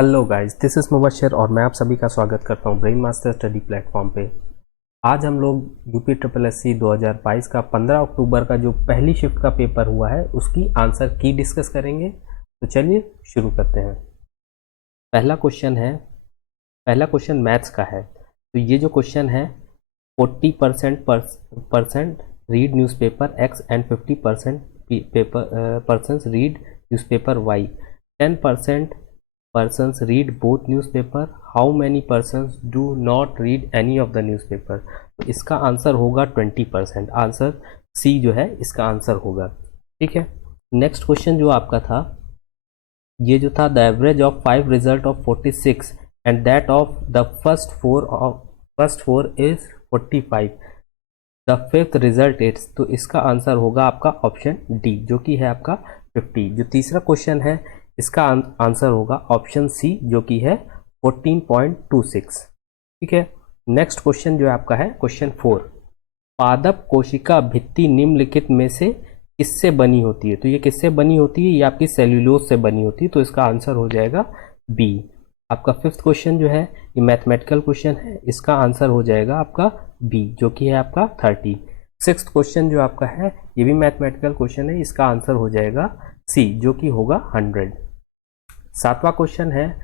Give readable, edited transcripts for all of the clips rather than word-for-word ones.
Hello guys, this is Mubashir और मैं आप सभी का स्वागत करता हूं ब्रेन मास्टर स्टडी प्लेटफॉर्म पे। आज हम लोग यूपी ट्रिपल एस सी 2022 का 15 अक्टूबर का जो पहली शिफ्ट का पेपर हुआ है उसकी आंसर की डिस्कस करेंगे। तो चलिए शुरू करते हैं। पहला क्वेश्चन मैथ्स का है। तो ये जो क्वेश्चन है 40% read newspaper X and 50% persons read newspaper Y, 10% persons read both newspaper, how many persons do not read any of the newspaper। तो इसका आंसर होगा 20%। आंसर सी जो है इसका आंसर होगा। ठीक है, नेक्स्ट क्वेश्चन जो आपका था, ये जो था the average of 5 result of 46 and that of the first four is 45, the fifth result is. तो इसका आंसर होगा आपका ऑप्शन डी जो कि है आपका 50। जो तीसरा क्वेश्चन है इसका आंसर होगा ऑप्शन सी जो कि है 14.26। ठीक है, नेक्स्ट क्वेश्चन जो आपका है क्वेश्चन 4, पादप कोशिका भित्ति निम्नलिखित में से किससे बनी होती है। तो ये किससे बनी होती है, ये आपकी सेल्यूलोज से बनी होती है। तो इसका आंसर हो जाएगा बी। आपका फिफ्थ क्वेश्चन जो है ये मैथमेटिकल क्वेश्चन है, इसका आंसर हो जाएगा आपका बी जो कि है आपका 30। सिक्स्थ क्वेश्चन जो आपका है ये भी मैथमेटिकल क्वेश्चन है, इसका आंसर हो जाएगा सी जो कि होगा 100। सातवां क्वेश्चन है,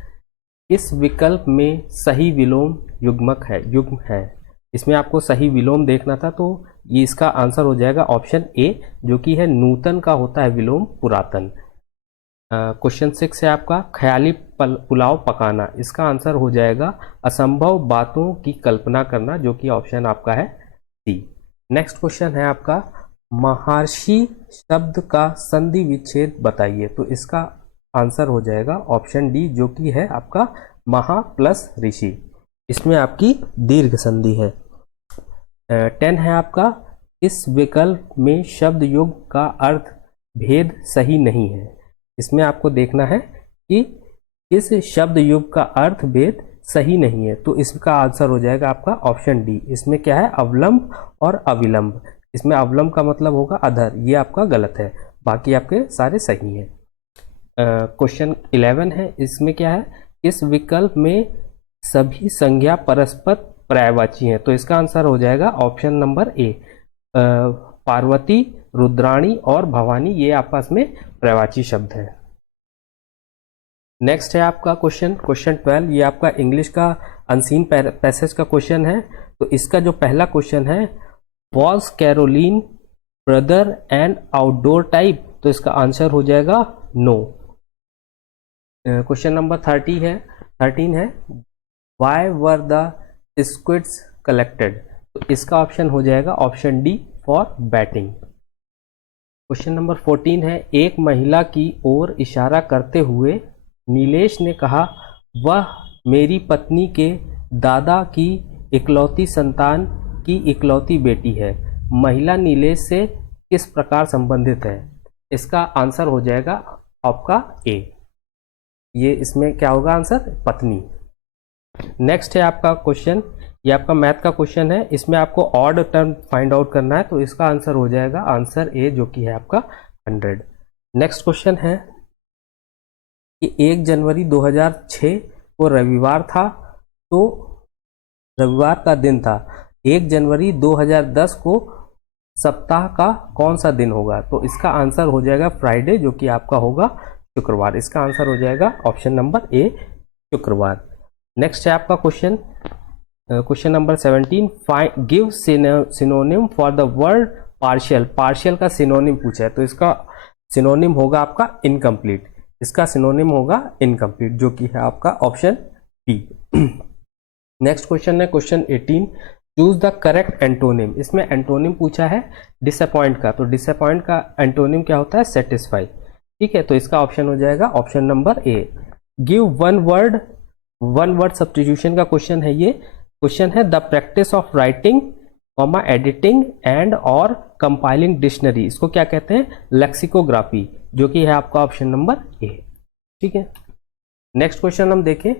इस विकल्प में सही विलोम युग्म है। इसमें आपको सही विलोम देखना था, तो ये इसका आंसर हो जाएगा ऑप्शन ए जो कि है नूतन का होता है विलोम पुरातन। क्वेश्चन 6 है आपका ख्याली पुलाव पकाना, इसका आंसर हो जाएगा असंभव बातों की कल्पना करना जो कि ऑप्शन आपका है सी। नेक्स्ट क्वेश्चन है आपका महर्षि शब्द का संधि विच्छेद बताइए। तो इसका आंसर हो जाएगा ऑप्शन डी जो कि है आपका महा प्लस ऋषि, इसमें आपकी दीर्घ संधि है। 10 है आपका इस विकल्प में शब्द युग का अर्थ भेद सही नहीं है। इसमें आपको देखना है कि इस शब्द युग का अर्थ भेद सही नहीं है, तो इसका आंसर हो जाएगा आपका ऑप्शन डी। इसमें क्या है अवलंब और अविलंब, इसमें अवलंब का मतलब होगा अधर, ये आपका गलत है, बाकी आपके सारे सही हैं। क्वेश्चन 11 है, इसमें क्या है इस विकल्प में सभी संज्ञा परस्पर पर्यायवाची हैं। तो इसका आंसर हो जाएगा ऑप्शन नंबर ए, पार्वती, रुद्राणी और भवानी ये आपस में पर्यायवाची शब्द है। नेक्स्ट है आपका क्वेश्चन 12, ये आपका इंग्लिश का अनसीन पैसेज का क्वेश्चन है। तो इसका जो पहला क्वेश्चन है was Caroline brother and outdoor type, तो इसका आंसर हो जाएगा नो। क्वेश्चन नंबर 13 है why were the squids collected, तो इसका ऑप्शन हो जाएगा option D for batting. Question number 14 है एक महिला की ओर इशारा करते हुए नीलेश ने कहा वह मेरी पत्नी के दादा की इकलौती संतान की इकलौती बेटी है, महिला नीलेश से किस प्रकार संबंधित है। इसका आंसर हो जाएगा आपका ए, ये इसमें क्या होगा आंसर पत्नी। नेक्स्ट है आपका क्वेश्चन, ये आपका मैथ का क्वेश्चन है, इसमें आपको ऑड टर्म फाइंड आउट करना है। तो इसका आंसर हो जाएगा आंसर ए जो कि है आपका 100। नेक्स्ट क्वेश्चन है कि 1 जनवरी 2006 को रविवार था, तो रविवार का दिन था। 1 जनवरी 2010 को सप्ताह का कौन सा दिन होगा। तो इसका आंसर हो जाएगा फ्राइडे जो कि आपका होगा शुक्रवार, इसका आंसर हो जाएगा ऑप्शन नंबर ए शुक्रवार। नेक्स्ट है आपका question number 17, give synonym for the word partial, partial का सिनोनिम पूछा है। तो इसका सिनोनिम होगा आपका इनकम्प्लीट, इसका सिनोनिम होगा इनकम्प्लीट जो कि है आपका ऑप्शन बी। नेक्स्ट क्वेश्चन है question 18, choose the correct antonym. इसमें एंटोनिम पूछा है डिसअपॉइंट का, तो डिसअपॉइंट का एंटोनिम क्या होता है सेटिस्फाई। ठीक है, तो इसका ऑप्शन हो जाएगा ऑप्शन नंबर ए। गिव वन वर्ड सब्स्टिट्यूशन का क्वेश्चन है, ये क्वेश्चन है the practice of writing comma editing and और कंपाइलिंग डिक्शनरी, इसको क्या कहते हैं लेक्सिकोग्राफी जो कि है आपका ऑप्शन नंबर ए। ठीक है, नेक्स्ट क्वेश्चन हम देखें,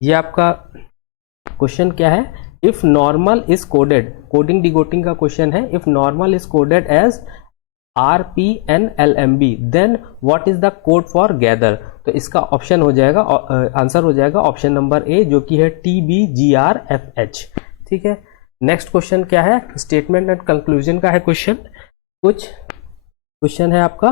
ये आपका क्वेश्चन क्या है if normal is coded, coding decoding का क्वेश्चन है, if normal is coded as RPNLMB, then what is the code for gather? तो इसका ऑप्शन हो जाएगा, आंसर हो जाएगा ऑप्शन नंबर ए, जो कि है TBGRFH। ठीक है, नेक्स्ट क्वेश्चन क्या है? स्टेटमेंट एंड कंक्लूजन का है क्वेश्चन। कुछ क्वेश्चन है आपका,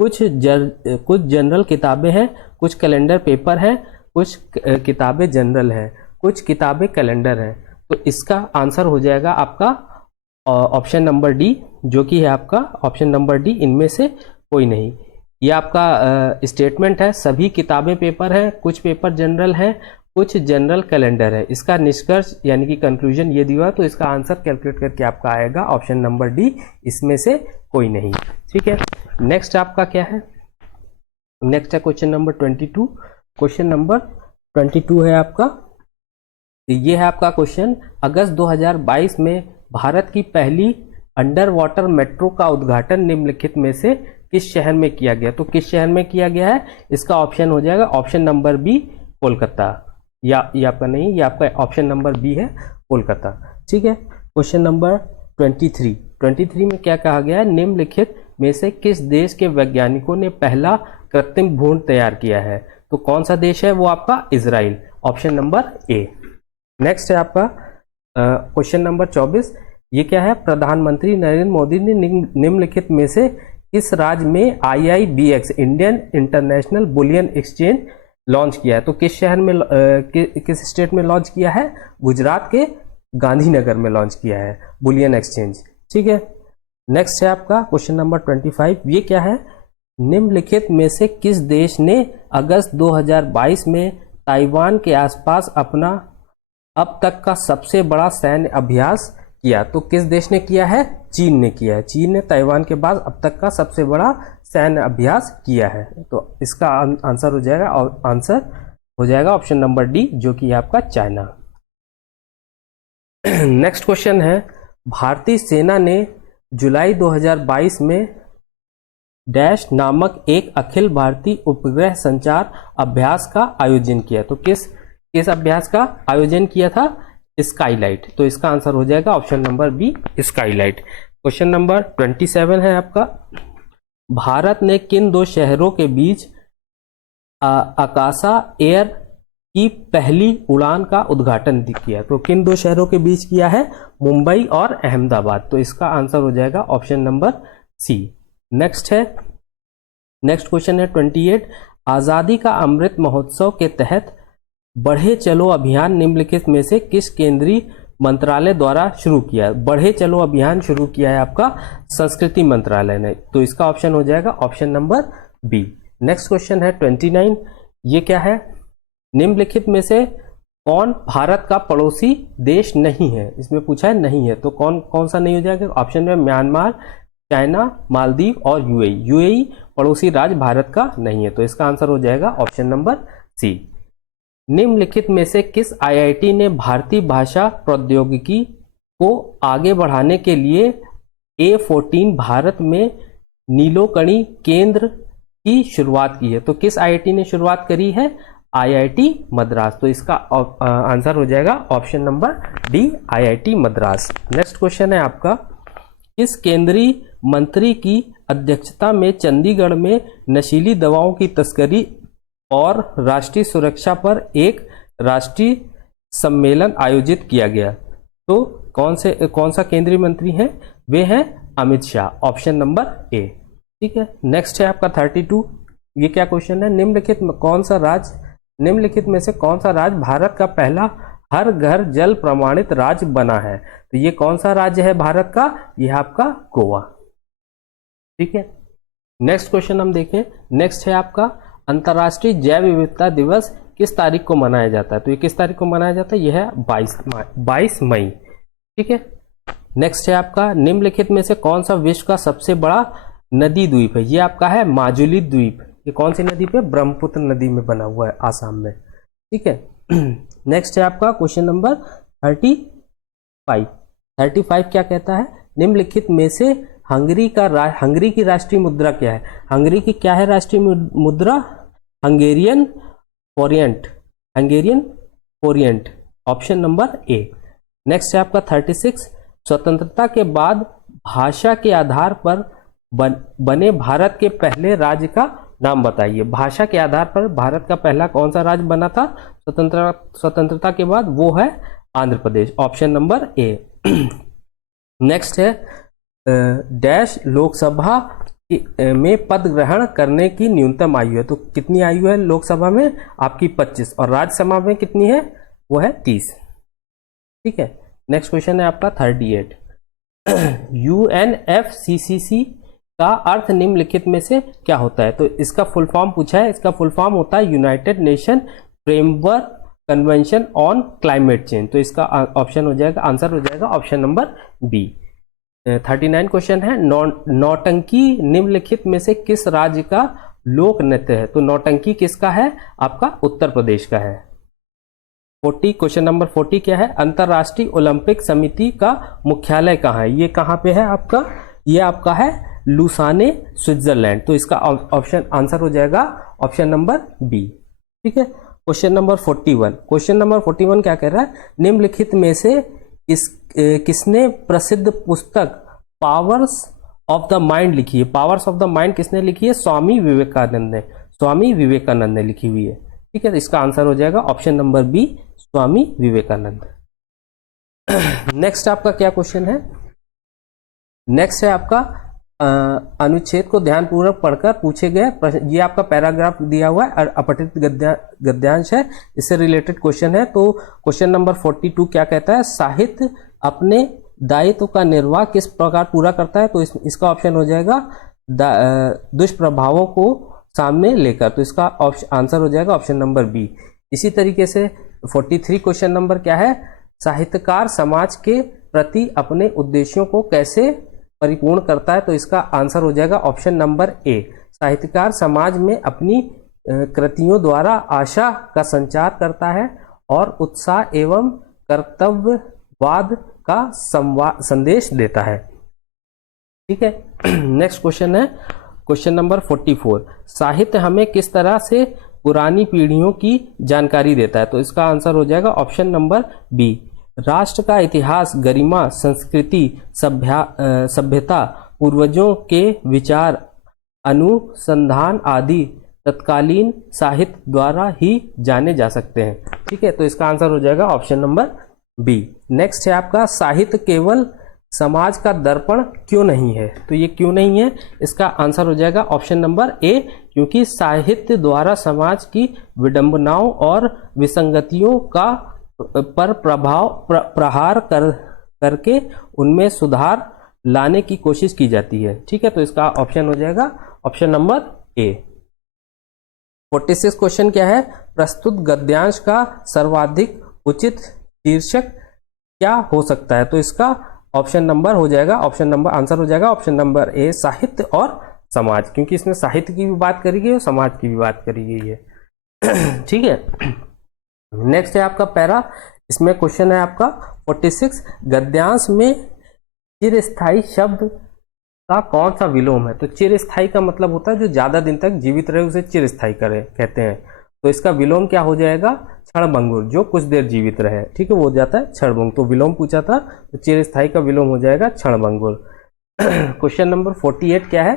कुछ जनरल किताबें हैं, कुछ कैलेंडर पेपर हैं, कुछ किताबें जनरल हैं, कुछ किताबें कैलेंडर हैं। तो इसका आंसर हो जाएगा आपका ऑप्शन नंबर डी, जो कि है आपका ऑप्शन नंबर डी, इनमें से कोई नहीं। ये आपका स्टेटमेंट है, सभी किताबें पेपर हैं, कुछ पेपर जनरल हैं, कुछ जनरल कैलेंडर है। इसका निष्कर्ष यानी कि कंक्लूजन ये दिया, तो इसका आंसर कैलकुलेट करके आपका आएगा ऑप्शन नंबर डी, इसमें से कोई नहीं। ठीक है, नेक्स्ट आपका क्या है? नेक्स्ट है क्वेश्चन नंबर 22। क्वेश्चन नंबर 22 है आपका, ये है आपका क्वेश्चन, अगस्त 2022 में भारत की पहली अंडर वाटर मेट्रो का उद्घाटन निम्नलिखित में से किस शहर में किया गया? तो किस शहर में किया गया है? इसका ऑप्शन हो जाएगा ऑप्शन नंबर बी, कोलकाता। या ये आपका नहीं, ये आपका ऑप्शन नंबर बी है, कोलकाता। ठीक है, क्वेश्चन नंबर 23 में क्या कहा गया है? निम्नलिखित में से किस देश के वैज्ञानिकों ने पहला कृत्रिम भ्रूण तैयार किया है? तो कौन सा देश है? वो आपका Israel, option number A. Next है आपका क्वेश्चन नंबर 24। ये क्या है? प्रधानमंत्री नरेंद्र मोदी ने निम्नलिखित में से किस राज्य में IIBX Indian international bullion exchange launch किया है? तो किस शहर में किस स्टेट में लॉन्च किया है? गुजरात के गांधीनगर में लॉन्च किया है बुलियन एक्सचेंज। ठीक है, नेक्स्ट है आपका क्वेश्चन नंबर 25। ये क्या है? निम्नलिखित में से किस देश ने अगस्त 2022 में ताइवान के आसपास अपना अब तक का सबसे बड़ा सैन्य अभ्यास किया? तो किस देश ने किया है? चीन ने किया है। चीन ने ताइवान के बाद अब तक का सबसे बड़ा सैन्य अभ्यास किया है। तो इसका आंसर हो जाएगा, और आंसर हो जाएगा ऑप्शन नंबर डी, जो कि आपका चाइना। नेक्स्ट क्वेश्चन है, भारतीय सेना ने जुलाई 2022 में डैश नामक एक अखिल भारतीय उपग्रह संचार अभ्यास का आयोजन किया। तो किस अभ्यास का आयोजन किया था? स्काईलाइट। तो इसका आंसर हो जाएगा option number B, skylight. Question number 27 है आपका, भारत ने किन दो शहरों के बीच आकाशा एयर की पहली उड़ान का उद्घाटन किया? तो किन दो शहरों के बीच किया है? मुंबई और अहमदाबाद। तो इसका आंसर हो जाएगा option number C. Next question है 28। आजादी का अमृत महोत्सव के तहत बढ़े चलो अभियान निम्नलिखित में से किस केंद्रीय मंत्रालय द्वारा शुरू किया? बढ़े चलो अभियान शुरू किया है आपका संस्कृति मंत्रालय ने। तो इसका ऑप्शन हो जाएगा option number B. Next question है 29। ये क्या है? निम्नलिखित में से कौन भारत का पड़ोसी देश नहीं है? इसमें पूछा है नहीं है, तो कौन सा नहीं हो जाएगा? ऑप्शन में म्यांमार, चाइना, मालदीव और यूएई पड़ोसी राज्य भारत का नहीं है। तो इसका आंसर हो जाएगा ऑप्शन नंबर सी। निम्नलिखित में से किस IIT ने भारतीय भाषा प्रौद्योगिकी को आगे बढ़ाने के लिए A14 भारत में नीलोकणी केंद्र की शुरुआत की है? तो किस IIT ने शुरुआत करी है? IIT मद्रास। तो इसका आंसर हो जाएगा option number D, IIT Madras. Next question है आपका, किस केंद्रीय मंत्री की अध्यक्षता में चंडीगढ़ में नशीली दवाओं की तस्करी और राष्ट्रीय सुरक्षा पर एक राष्ट्रीय सम्मेलन आयोजित किया गया? तो कौन सा केंद्रीय मंत्री हैं? वे हैं अमित शाह, ऑप्शन नंबर ए। ठीक है, नेक्स्ट है आपका 32। ये क्या क्वेश्चन है? निम्नलिखित में से कौन सा राज्य भारत का पहला हर घर जल प्रमाणित राज्य बना है? तो ये कौन सा राज्य है भारत का? यह आपका गोवा। ठीक है, नेक्स्ट क्वेश्चन हम देखें। नेक्स्ट है आपका, अंतर्राष्ट्रीय जैव विविधता दिवस किस तारीख को मनाया जाता है? तो ये किस तारीख को मनाया जाता है? यह है 22 मई। ठीक है, नेक्स्ट है आपका, निम्नलिखित में से कौन सा विश्व का सबसे बड़ा नदी द्वीप है? ये आपका है माजुली द्वीप। ये कौन सी नदी पे? ब्रह्मपुत्र नदी में बना हुआ है, आसाम में। ठीक है, नेक्स्ट है आपका क्वेश्चन नंबर 35 क्या कहता है? निम्नलिखित में से हंगरी की राष्ट्रीय मुद्रा क्या है? हंगरी की क्या है राष्ट्रीय मुद्रा? Hungarian forint, option number A. Next है आपका 36। स्वतंत्रता के बाद भाषा के आधार पर बने भारत के पहले राज्य का नाम बताइए। भाषा के आधार पर भारत का पहला कौन सा राज्य बना था स्वतंत्रता के बाद? वो है Andhra Pradesh, option number A. Next है डैश लोकसभा में पद ग्रहण करने की न्यूनतम आयु है। तो कितनी आयु है लोकसभा में? आपकी 25, और राज्यसभा में कितनी है? वो है 30। ठीक है, नेक्स्ट क्वेश्चन है आपका 38। UNFCCC का अर्थ निम्नलिखित में से क्या होता है? तो इसका फुल फॉर्म पूछा है। इसका फुल फॉर्म होता है United nation framework convention on climate change. तो इसका ऑप्शन हो जाएगा, आंसर हो जाएगा ऑप्शन नंबर बी। 39 क्वेश्चन है, नौटंकी निम्नलिखित में से किस राज्य का लोक नृत्य है? तो नौटंकी किसका है? आपका उत्तर प्रदेश का है। 40 क्वेश्चन नंबर 40 क्या है? अंतरराष्ट्रीय ओलंपिक समिति का मुख्यालय कहाँ है? ये कहाँ पे है आपका? ये आपका है लुसाने, स्विट्जरलैंड। तो इसका ऑप्शन आंसर हो जाएगा ऑप्शन नंबर बी। ठीक है, क्वेश्चन नंबर 41। क्वेश्चन नंबर 41 क्या कह रहा है? निम्नलिखित में से किसने प्रसिद्ध पुस्तक पावर्स ऑफ द माइंड लिखी है? पावर्स ऑफ द माइंड किसने लिखी है? स्वामी विवेकानंद ने। स्वामी विवेकानंद ने लिखी हुई है। ठीक है, इसका आंसर हो जाएगा option number B, Swami Vivekananda. Next आपका क्या क्वेश्चन है? नेक्स्ट है आपका अनुच्छेद को ध्यानपूर्वक पढ़कर पूछे गए प्रश्न। ये आपका पैराग्राफ दिया हुआ है, अपठित गद्यांश है, इससे रिलेटेड क्वेश्चन है। तो क्वेश्चन नंबर 42 क्या कहता है? साहित्य अपने दायित्व का निर्वाह किस प्रकार पूरा करता है? तो इसका ऑप्शन हो जाएगा दुष्प्रभावों को सामने लेकर। तो इसका आंसर हो जाएगा ऑप्शन नंबर बी। इसी तरीके से 43 क्वेश्चन नंबर क्या है? साहित्यकार समाज के प्रति अपने उद्देश्यों को कैसे परिपूर्ण करता है? तो इसका आंसर हो जाएगा ऑप्शन नंबर ए। साहित्यकार समाज में अपनी कृतियों द्वारा आशा का संचार करता है और उत्साह एवं कर्तव्यवाद का संदेश देता है। ठीक है, नेक्स्ट क्वेश्चन है क्वेश्चन नंबर 44। साहित्य हमें किस तरह से पुरानी पीढ़ियों की जानकारी देता है? तो इसका आंसर हो जाएगा ऑप्शन नंबर बी। राष्ट्र का इतिहास, गरिमा, संस्कृति, सभ्यता, पूर्वजों के विचार, अनुसंधान आदि तत्कालीन साहित्य द्वारा ही जाने जा सकते हैं। ठीक है, तो इसका आंसर हो जाएगा ऑप्शन नंबर बी। नेक्स्ट है आपका साहित्य केवल समाज का दर्पण क्यों नहीं है? तो ये क्यों नहीं है? इसका आंसर हो जाएगा ऑप्शन नंबर ए, क्योंकि साहित्य द्वारा समाज की विडंबनाओं और विसंगतियों का पर प्रहार करके उनमें सुधार लाने की कोशिश की जाती है। ठीक है, तो इसका ऑप्शन हो जाएगा ऑप्शन नंबर ए। 46 क्वेश्चन क्या है? प्रस्तुत गद्यांश का सर्वाधिक उचित शीर्षक क्या हो सकता है? तो इसका ऑप्शन नंबर हो जाएगा ऑप्शन नंबर आंसर हो जाएगा ऑप्शन नंबर ए, साहित्य और समाज, क्योंकि इसमें साहित्य की भी बात करी गई है और समाज की भी बात करी गई है। ठीक है, नेक्स्ट है आपका पैरा। इसमें क्वेश्चन है आपका 46। गद्यांश में चिरस्थायी शब्द का कौन सा विलोम है? तो चिरस्थायी का मतलब होता है जो ज्यादा दिन तक जीवित रहे उसे चिरस्थायी करे कहते हैं। तो इसका विलोम क्या हो जाएगा? क्षणभंगुर, जो कुछ देर जीवित रहे। ठीक है, वो हो जाता है क्षणभंगुर। तो विलोम पूछा था, तो चिरस्थायी का विलोम हो जाएगा क्षणभंगुर। क्वेश्चन नंबर 48 क्या है?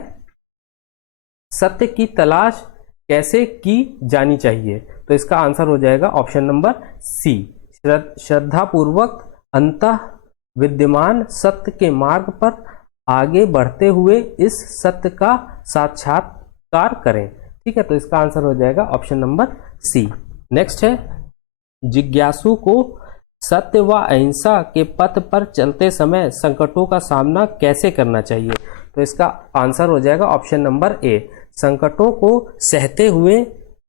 सत्य की तलाश कैसे की जानी चाहिए? तो इसका आंसर हो जाएगा ऑप्शन नंबर सी। श्रद्धापूर्वक अंतः विद्यमान सत्य के मार्ग पर आगे बढ़ते हुए इस सत्य का साक्षात्कार करें। ठीक है, तो इसका आंसर हो जाएगा ऑप्शन नंबर सी। नेक्स्ट है जिज्ञासु को सत्य व अहिंसा के पथ पर चलते समय संकटों का सामना कैसे करना चाहिए? तो इसका आंसर हो जाएगा ऑप्शन नंबर ए। संकटों को सहते हुए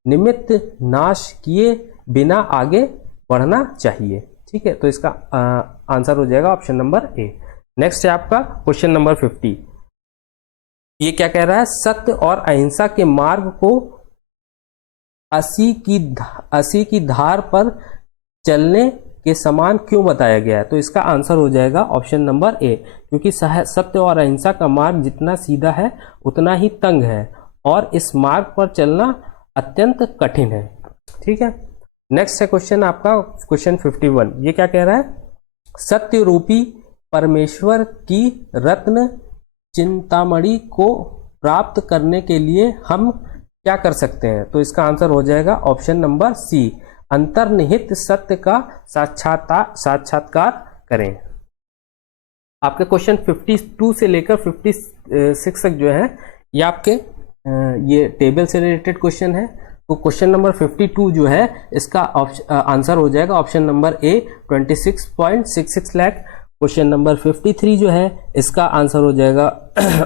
निमित्त नाश किए बिना आगे बढ़ना चाहिए। ठीक है, तो इसका आंसर हो जाएगा ऑप्शन नंबर ए। नेक्स्ट है आपका क्वेश्चन नंबर 50। ये क्या कह रहा है? सत्य और अहिंसा के मार्ग को अस्सी की धार पर चलने के समान क्यों बताया गया है? तो इसका आंसर हो जाएगा ऑप्शन नंबर ए, क्योंकि सत्य और अहिंसा का मार्ग जितना सीधा है उतना ही तंग है और इस मार्ग पर चलना अत्यंत कठिन है। ठीक है, नेक्स्ट है क्वेश्चन आपका क्वेश्चन 51। ये क्या कह रहा है? सत्य रूपी परमेश्वर की रत्न चिंतामणि को प्राप्त करने के लिए हम क्या कर सकते हैं? तो इसका आंसर हो जाएगा ऑप्शन नंबर सी, अंतर्निहित सत्य का साक्षात्कार करें। आपके क्वेश्चन 52 से लेकर 56 तक जो है ये आपके ये टेबल से रिलेटेड क्वेश्चन है। तो क्वेश्चन नंबर 52 जो है इसका आंसर हो जाएगा ऑप्शन नंबर ए 26.66 लाख। क्वेश्चन नंबर 53 जो है इसका आंसर हो जाएगा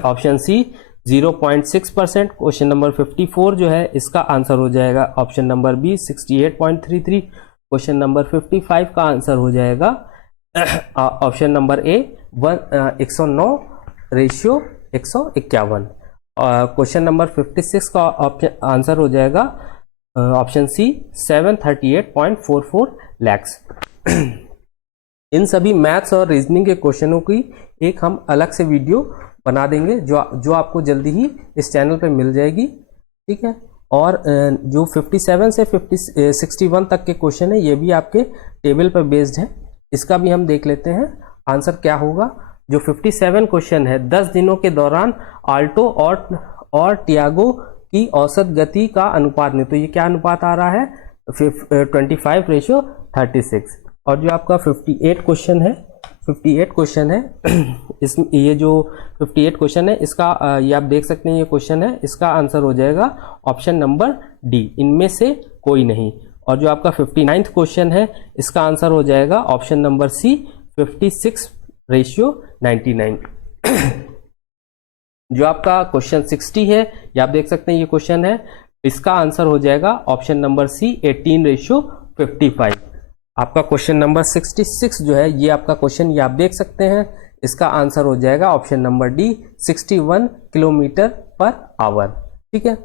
ऑप्शन सी 0.6%। क्वेश्चन नंबर 54 जो है इसका आंसर हो जाएगा option number B 68.33। Question number 55 का आंसर हो जाएगा option number A 109 ratio 151। Question number 56 का आंसर हो जाएगा ऑप्शन सी 738.44 लैक्स। इन सभी मैथ्स और रीजनिंग के क्वेश्चनों की एक हम अलग से वीडियो बना देंगे जो आपको जल्दी ही इस चैनल पर मिल जाएगी, ठीक है। और जो 57 से 61 तक के क्वेश्चन है ये भी आपके टेबल पर बेस्ड है, इसका भी हम देख लेते हैं आंसर क्या होगा। जो 57 क्वेश्चन है 10 दिनों के दौरान आल्टो और टियागो की औसत गति का अनुपात नहीं, तो ये क्या अनुपात आ रहा है 25:36। और जो आपका 58 क्वेश्चन है इस ये जो 58 क्वेश्चन है इसका ये आप देख सकते हैं ये क्वेश्चन है, इसका आंसर हो जाएगा ऑप्शन नंबर डी, इनमें से कोई नहीं। और जो आपका 59th क्वेश्चन है इसका आंसर हो जाएगा ऑप्शन नंबर सी 56:99। जो आपका क्वेश्चन 60 है ये आप देख सकते हैं ये क्वेश्चन है, इसका आंसर हो जाएगा ऑप्शन नंबर सी 18:55। आपका क्वेश्चन नंबर 66 जो है ये आपका क्वेश्चन ये आप देख सकते हैं, इसका आंसर हो जाएगा option number D 61 kilometre per hour, ठीक है।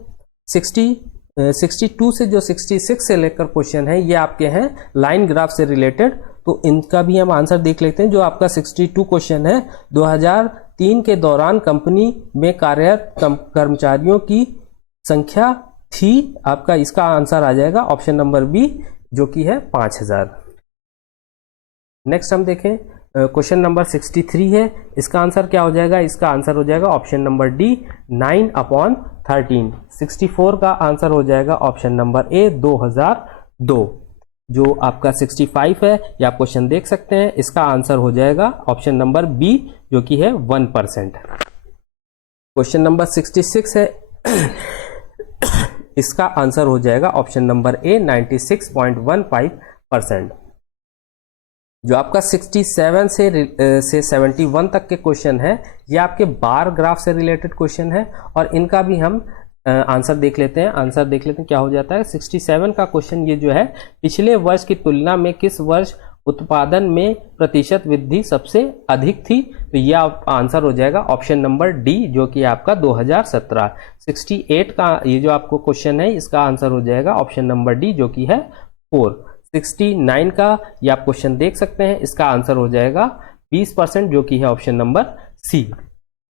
62 से जो 66 से लेकर क्वेश्चन है ये आपके हैं लाइन ग्राफ से रिलेटेड, तो इनका भी हम आंसर देख लेते हैं। जो आपका 62 क्वेश्चन है 2003 के दौरान कंपनी में कार्यरत कर्मचारियों की संख्या थी, आपका इसका आंसर आ जाएगा ऑप्शन नंबर बी जो कि है 5000। नेक्स्ट हम देखें क्वेश्चन नंबर 63 है, इसका आंसर क्या हो जाएगा? इसका आंसर हो जाएगा ऑप्शन नंबर डी 9/13। 64 का आंसर हो जाएगा ऑप्शन नंबर ए 2002। जो आपका 65 है ये आप क्वेश्चन देख सकते हैं, इसका आंसर हो जाएगा ऑप्शन नंबर बी जो कि है 1%। क्वेश्चन नंबर 66 है इसका आंसर हो जाएगा ऑप्शन नंबर ए 96.15%। जो आपका 67 से 71 तक के क्वेश्चन है ये आपके बार ग्राफ से रिलेटेड क्वेश्चन है, और इनका भी हम आंसर देख लेते हैं। क्या हो जाता है। 67 का क्वेश्चन ये जो है, पिछले वर्ष की तुलना में किस वर्ष उत्पादन में प्रतिशत वृद्धि सबसे अधिक थी? तो यह आंसर हो जाएगा ऑप्शन नंबर डी जो कि आपका 2017। 68 का ये जो आपको क्वेश्चन है इसका आंसर हो जाएगा ऑप्शन नंबर डी जो कि है 4। 69 का ये आप क्वेश्चन देख सकते हैं, इसका आंसर हो जाएगा 20% जो कि है option number C.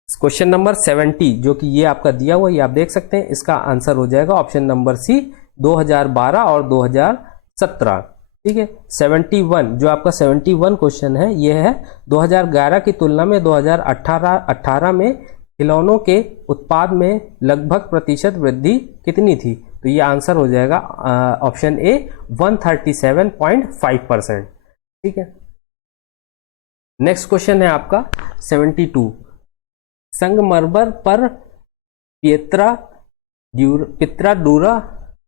Question number 70 जो कि ये आपका दिया हुआ ये आप देख सकते हैं, इसका आंसर हो जाएगा ऑप्शन नंबर सी 2012 और 2017, ठीक है। 71 जो आपका 71 क्वेश्चन है ये है 2011 की तुलना में 2018 में खिलौनों के उत्पाद में लगभग प्रतिशत वृद्धि कितनी थी? तो ये आंसर हो जाएगा ऑप्शन ए 137.5%, ठीक है। नेक्स्ट क्वेश्चन है आपका 72। संगमरमर पर पित्राडूरा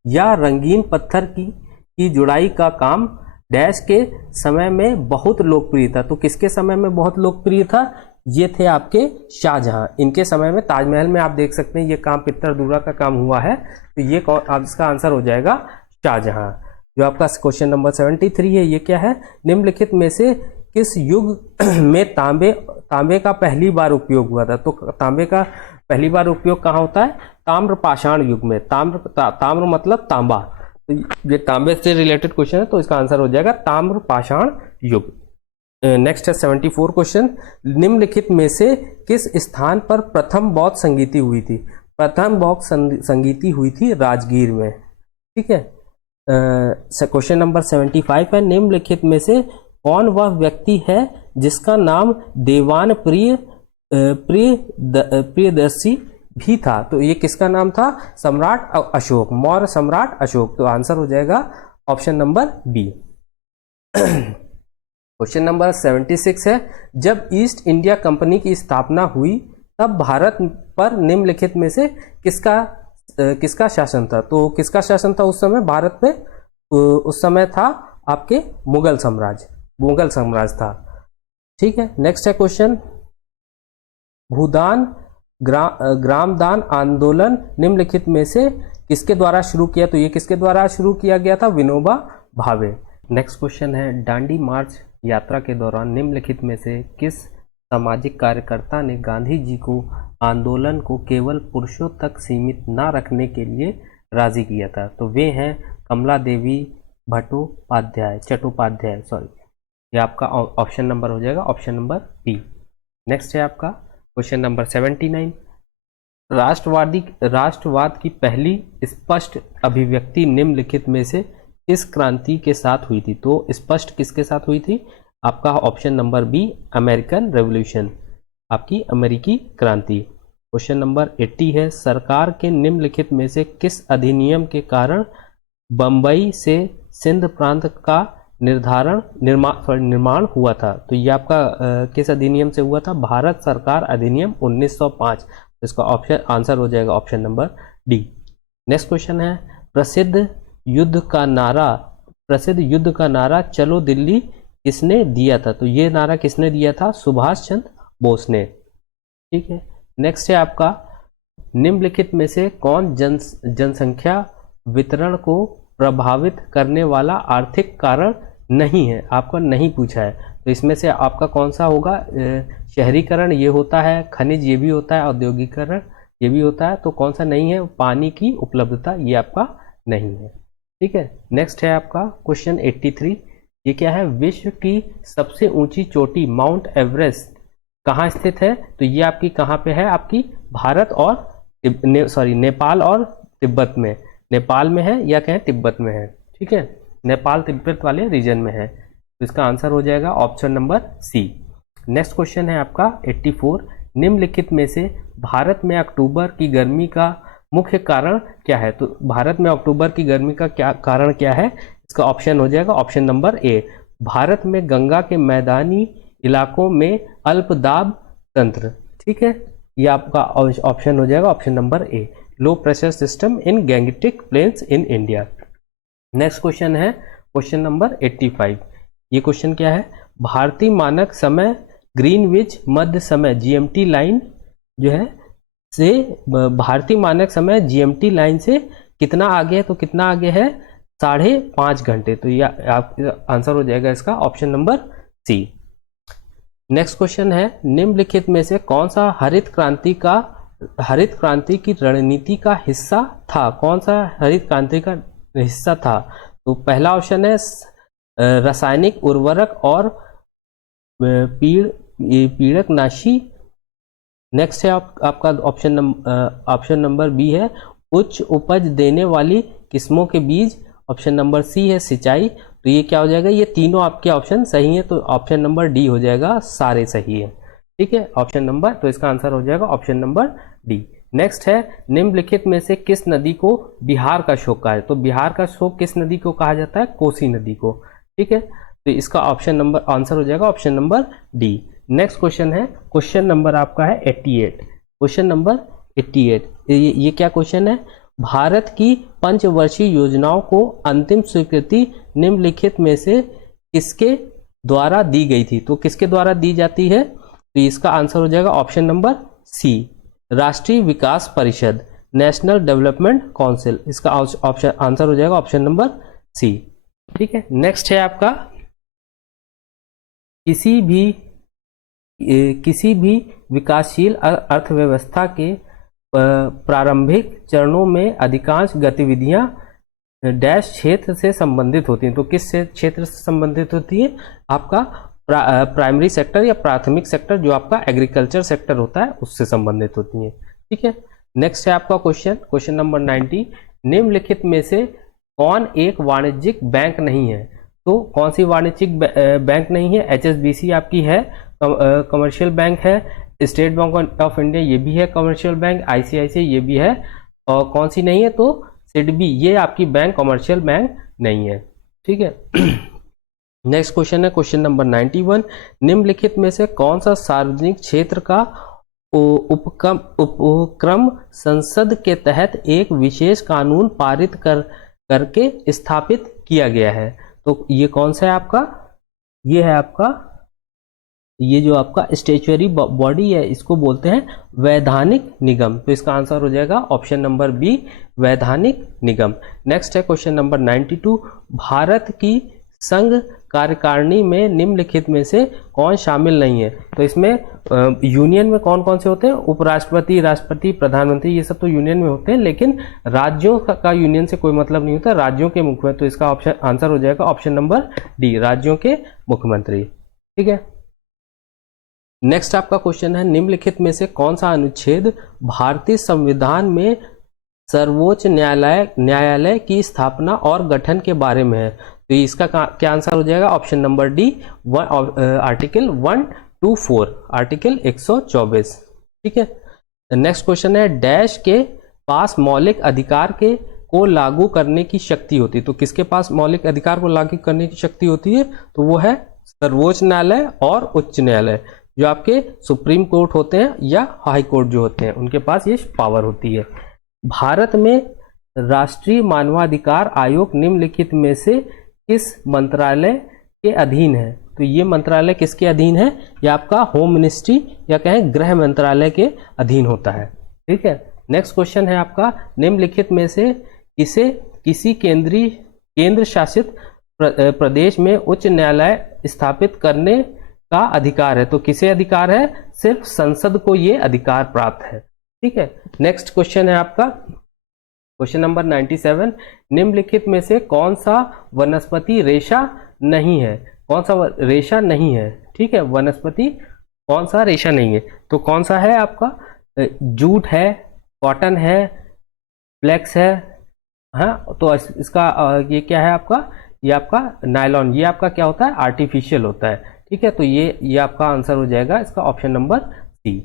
या रंगीन पत्थर की जुड़ाई का काम डैश के समय में बहुत लोकप्रिय था। तो किसके समय में बहुत लोकप्रिय था? ये थे आपके शाहजहां। इनके समय में ताजमहल में आप देख सकते हैं ये काम पित्राडूरा का काम हुआ है, तो ये आप इसका आंसर हो जाएगा शाहजहां। जो आपका क्वेश्चन नंबर 73 है ये क्या है? निम्नलिखित में से किस युग में तांबे का पहली बार उपयोग हुआ था? तो तांबे का पहली बार उपयोग कहाँ होता है? ताम्र पाषाण युग में। ताम्र मतलब तांबा, तो ये तांबे से रिलेटेड क्वेश्चन है, तो इसका आंसर हो जाएगा ताम्र पाषाण युग। नेक्स्ट है 74 क्वेश्चन। निम्नलिखित में से किस स्थान पर प्रथम बौद्ध संगीति हुई थी? प्रथम बौद्ध संगीति हुई थी राजगीर में, ठीक है। क्वेश्चन नंबर 75 है। निम्नलिखित में से कौन वह व्यक्ति है जिसका नाम देवान प्रियदर्शी भी था। तो ये किसका नाम था? सम्राट अशोक, मौर्य सम्राट अशोक। तो आंसर हो जाएगा option number B. Question number 76 है, जब ईस्ट इंडिया कंपनी की स्थापना हुई तब भारत पर निम्नलिखित में से किसका शासन था? तो किसका शासन था उस समय भारत पे? उस समय था आपके मुगल साम्राज्य था। ठीक है, नेक्स्ट है क्वेश्चन, भूदान ग्रामदान आंदोलन निम्नलिखित में से किसके द्वारा शुरू किया? तो ये किसके द्वारा शुरू किया गया था? विनोबा भावे। नेक्स्ट क्वेश्चन है, दांडी मार्च यात्रा के दौरान निम्नलिखित में से किस सामाजिक कार्यकर्ता ने गांधी जी को आंदोलन को केवल पुरुषों तक सीमित न रखने के लिए राजी किया था? तो वे हैं कमला देवी चट्टोपाध्याय, ये आपका ऑप्शन नंबर हो जाएगा ऑप्शन नंबर बी। नेक्स्ट है आपका क्वेश्चन नंबर 79, राष्ट्रवाद की पहली स्पष्ट अभिव्यक्ति निम्नलिखित में से किस क्रांति के साथ हुई थी? तो स्पष्ट किसके साथ हुई थी? आपका option number B, American revolution, आपकी अमेरिकी क्रांति। क्वेश्चन नंबर 80 है, सरकार के निम्नलिखित में से किस अधिनियम के कारण बंबई से सिंध प्रांत का निर्माण हुआ था? तो ये आपका किस अधिनियम से हुआ था? भारत सरकार अधिनियम 1905। इसका ऑप्शन आंसर हो जाएगा option number D. Next question है, प्रसिद्ध युद्ध का नारा चलो दिल्ली किसने दिया था? तो ये नारा किसने दिया था? सुभाष चंद्र बोस ने। ठीक है, नेक्स्ट है आपका, निम्नलिखित में से कौन जनसंख्या वितरण को प्रभावित करने वाला आर्थिक कारण नहीं है? आपका नहीं पूछा है, तो इसमें से आपका कौन सा होगा? शहरीकरण ये होता है, खनिज ये भी होता है, औद्योगिकरण ये भी होता है, तो कौन सा नहीं है? पानी की उपलब्धता ये आपका नहीं है। ठीक है, नेक्स्ट है आपका क्वेश्चन 83, ये क्या है? विश्व की सबसे ऊंची चोटी माउंट एवरेस्ट कहाँ स्थित है? तो ये आपकी कहाँ पे है? आपकी भारत और नेपाल और तिब्बत में, नेपाल में है या कहें तिब्बत में है। ठीक है, नेपाल तिब्बत वाले रीजन में है, तो इसका आंसर हो जाएगा option number C. Next question है आपका 84, निम्नलिखित में से भारत में अक्टूबर की गर्मी का मुख्य कारण क्या है? तो भारत में अक्टूबर की गर्मी का कारण क्या है? इसका ऑप्शन हो जाएगा ऑप्शन नंबर ए, भारत में गंगा के मैदानी इलाकों में अल्पदाब तंत्र। ठीक है, ये आपका ऑप्शन हो जाएगा option number A, low pressure system in Gangetic plains in India. Next question है क्वेश्चन नंबर 85, ये क्वेश्चन क्या है? भारतीय मानक समय ग्रीनविच मध्य समय जीएमटी लाइन जो है से भारतीय मानक समय जीएमटी लाइन से कितना आगे है? तो कितना आगे है? 5.5 घंटे। तो यह आप आंसर हो जाएगा इसका option number C. Next question है, निम्नलिखित में से कौन सा हरित क्रांति की रणनीति का हिस्सा था? कौन सा हरित क्रांति का हिस्सा था? तो पहला ऑप्शन है रासायनिक उर्वरक और पीड़कनाशी। नेक्स्ट है आपका ऑप्शन नंबर बी है उच्च उपज देने वाली किस्मों के बीज। ऑप्शन नंबर सी है सिंचाई। तो ये क्या हो जाएगा? ये तीनों आपके ऑप्शन सही है, तो ऑप्शन नंबर डी हो जाएगा, सारे सही है। ठीक है, ऑप्शन नंबर, तो इसका आंसर हो जाएगा ऑप्शन नंबर डी। नेक्स्ट है, निम्नलिखित में से किस नदी को बिहार का शोक कहा है? तो बिहार का शोक किस नदी को कहा जाता है? कोसी नदी को। ठीक है, तो इसका ऑप्शन नंबर आंसर हो जाएगा option number D. Next question है क्वेश्चन नंबर आपका है 88। क्वेश्चन नंबर 88, ये क्या क्वेश्चन है? भारत की पंचवर्षीय योजनाओं को अंतिम स्वीकृति निम्नलिखित में से किसके द्वारा दी गई थी? तो किसके द्वारा दी जाती है? तो इसका आंसर हो जाएगा ऑप्शन नंबर सी, राष्ट्रीय विकास परिषद, नेशनल डेवलपमेंट काउंसिल। इसका ऑप्शन आंसर हो जाएगा ऑप्शन नंबर सी। ठीक है, नेक्स्ट है आपका किसी भी विकासशील अर्थव्यवस्था के प्रारंभिक चरणों में अधिकांश गतिविधियां डैश क्षेत्र से संबंधित होती हैं। तो किस क्षेत्र से संबंधित होती है? आपका प्राइमरी सेक्टर या प्राथमिक सेक्टर, जो आपका एग्रीकल्चर सेक्टर होता है, उससे संबंधित होती हैं। ठीक है, नेक्स्ट है आपका क्वेश्चन नंबर 90, निम्नलिखित में से कौन एक वाणिज्यिक बैंक नहीं है? तो कौन सी वाणिज्यिक बैंक नहीं है? HSBC आपकी है, कमर्शियल बैंक है। स्टेट बैंक ऑफ इंडिया ये भी है कमर्शियल बैंक। ICICI ये भी है। और कौन सी नहीं है? तो सिडबी, ये आपकी बैंक कमर्शियल बैंक नहीं है। ठीक है। नेक्स्ट क्वेश्चन है क्वेश्चन नंबर 91। निम्नलिखित में से कौन सा सार्वजनिक क्षेत्र का उपक्रम संसद के तहत एक विशेष कानून पारित करके स्थापित किया गया है? तो ये कौन सा है आपका? ये है आपका, ये जो आपका स्टैट्यूटरी बॉडी है इसको बोलते हैं वैधानिक निगम। तो इसका आंसर हो जाएगा ऑप्शन नंबर बी, वैधानिक निगम। नेक्स्ट है क्वेश्चन नंबर 92। भारत की संघ कार्यकारिणी में निम्नलिखित में से कौन शामिल नहीं है? तो इसमें यूनियन में कौन कौन से होते हैं? उपराष्ट्रपति, राष्ट्रपति, प्रधानमंत्री, ये सब तो यूनियन में होते हैं, लेकिन राज्यों का यूनियन से कोई मतलब नहीं होता, राज्यों के मुख्य। तो इसका ऑप्शन आंसर हो जाएगा ऑप्शन नंबर डी, राज्यों के मुख्यमंत्री। ठीक है। नेक्स्ट आपका क्वेश्चन है निम्नलिखित में से कौन सा अनुच्छेद भारतीय संविधान में सर्वोच्च न्यायालय की स्थापना और गठन के बारे में है? तो इसका क्या आंसर हो जाएगा? Option number D, article 124, article 124। ठीक है। नेक्स्ट क्वेश्चन है डैश के पास मौलिक अधिकार को लागू करने की शक्ति होती है? तो किसके पास मौलिक अधिकार को लागू करने की शक्ति होती है? तो वो है सर्वोच्च न्यायालय और उच्च न्यायालय, जो आपके सुप्रीम कोर्ट होते हैं या हाई कोर्ट जो होते हैं, उनके पास ये पावर होती है। भारत में राष्ट्रीय मानवाधिकार आयोग निम्नलिखित में से किस मंत्रालय के अधीन है? तो ये मंत्रालय किसके अधीन है? ये आपका होम मिनिस्ट्री या कहें गृह मंत्रालय के अधीन होता है। ठीक है। नेक्स्ट क्वेश्चन है आपका निम्नलिखित में से किसी केंद्र शासित प्रदेश में उच्च न्यायालय स्थापित करने का अधिकार है? तो किसे अधिकार है? सिर्फ संसद को ये अधिकार प्राप्त है। ठीक है। नेक्स्ट क्वेश्चन है आपका क्वेश्चन नंबर 97। निम्नलिखित में से कौन सा वनस्पति रेशा नहीं है? कौन सा रेशा नहीं है? ठीक है। वनस्पति कौन सा रेशा नहीं है? तो कौन सा है आपका? जूट है, कॉटन है, फ्लेक्स है। हाँ, तो इसका ये क्या है आपका? ये आपका नायलॉन। ये आपका क्या होता है? आर्टिफिशियल होता है। ठीक है। तो ये आपका आंसर हो जाएगा इसका ऑप्शन नंबर सी।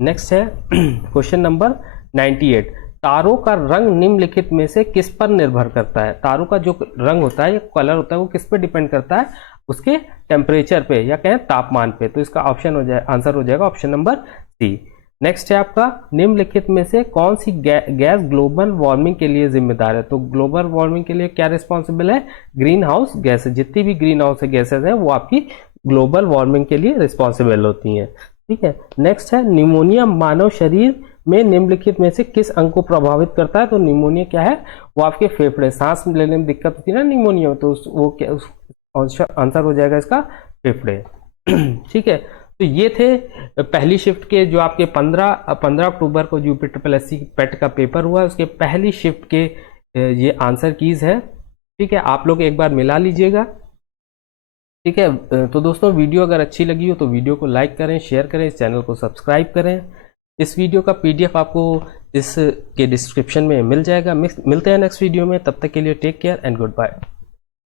नेक्स्ट है क्वेश्चन नंबर 98। तारों का रंग निम्नलिखित में से किस पर निर्भर करता है? तारों का जो रंग होता है, कलर होता है, वो किस पे डिपेंड करता है? उसके टेम्परेचर पे या कहें तापमान पे। तो इसका आंसर हो जाएगा ऑप्शन नंबर सी। नेक्स्ट है आपका निम्नलिखित में से कौन सी गैस ग्लोबल वार्मिंग के लिए जिम्मेदार है? तो ग्लोबल वार्मिंग के लिए क्या रिस्पॉन्सिबल है? Green house gas. जितनी भी ग्रीन हाउस गैसेज हैं वो आपकी ग्लोबल वार्मिंग के लिए रिस्पॉन्सिबल होती हैं। ठीक है। नेक्स्ट है निमोनिया मानव शरीर में निम्नलिखित में से किस अंग को प्रभावित करता है? तो निमोनिया क्या है? वो आपके फेफड़े, सांस लेने में दिक्कत होती है ना निमोनिया, तो वो क्या आंसर हो जाएगा इसका? फेफड़े। ठीक है। तो ये थे पहली शिफ्ट के जो आपके 15 अक्टूबर को UPSSC पेट का पेपर हुआ है, उसके पहली शिफ्ट के ये आंसर कीज है। ठीक है। आप लोग एक बार मिला लीजिएगा। ठीक है। तो दोस्तों वीडियो अगर अच्छी लगी हो तो वीडियो को लाइक करें, शेयर करें, इस चैनल को सब्सक्राइब करें। इस वीडियो का PDF आपको इसके डिस्क्रिप्शन में मिल जाएगा। मिलते हैं नेक्स्ट वीडियो में। तब तक के लिए take care and good bye.